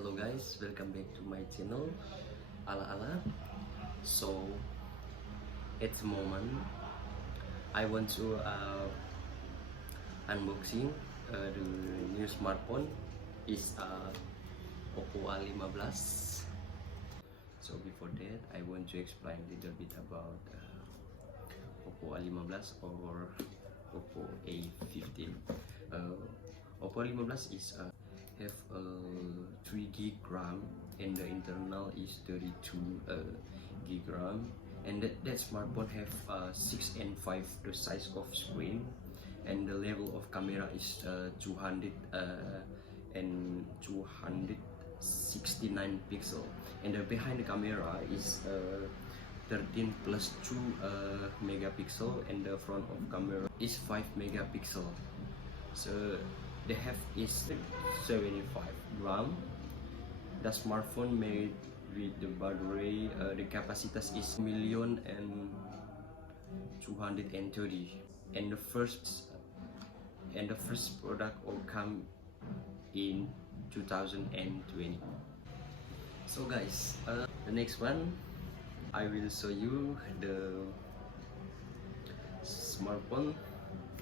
Hello guys, welcome back to my channel Ala. So at the moment I want to unboxing the new smartphone is Oppo A15. So before that I want to explain a little bit about Oppo A15 or Oppo A15. Oppo A15 is have 3 gig RAM and the internal is 32 gig RAM, and that smartphone have 6 and 5 the size of screen, and the level of camera is 200 and 269 pixel, and the behind the camera is 13 plus 2 megapixel, and the front of camera is 5 megapixel. So they have is 75 gram. The smartphone made with the battery, the capacity is 1,230,000, and the first product will come in 2020. So guys, the next one I will show you the smartphone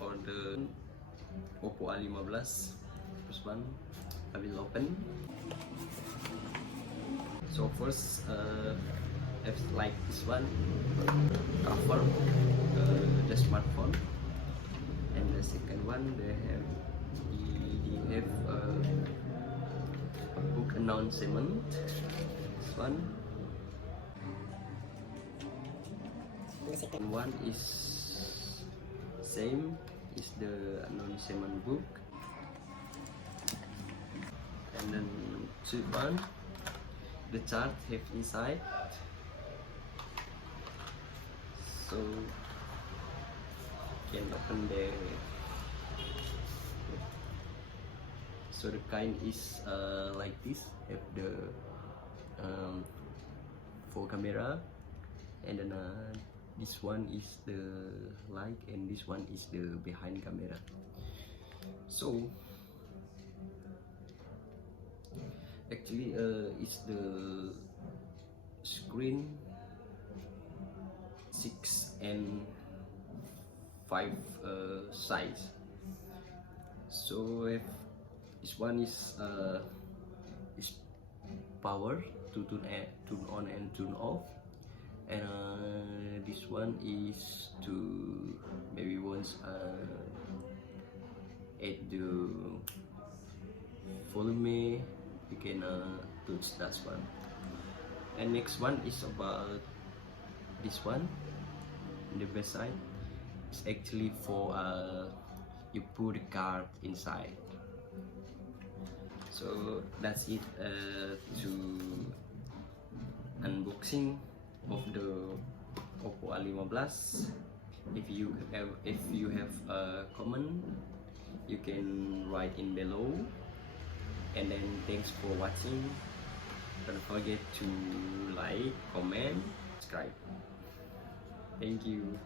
or the Oppo A15. First one I will open. So first have like this one cover the smartphone, and the second one they have a book announcement. This one. The second one is same, is the announcement book, and then third one the chart have inside. So can open the, so the kind is like this, have the 4 camera, and then this one is the light, and this one is the behind camera. So actually it's the screen 6 and 5 size. So if this one is power to tune on and tune off, and this one is to maybe once add the volume, you can touch that one. And next one is about this one, the best side. It's actually for you put the card inside. So that's it to unboxing of the Oppo A15. If you have a comment, you can write in below. And then thanks for watching. Don't forget to like, comment, subscribe. Thank you.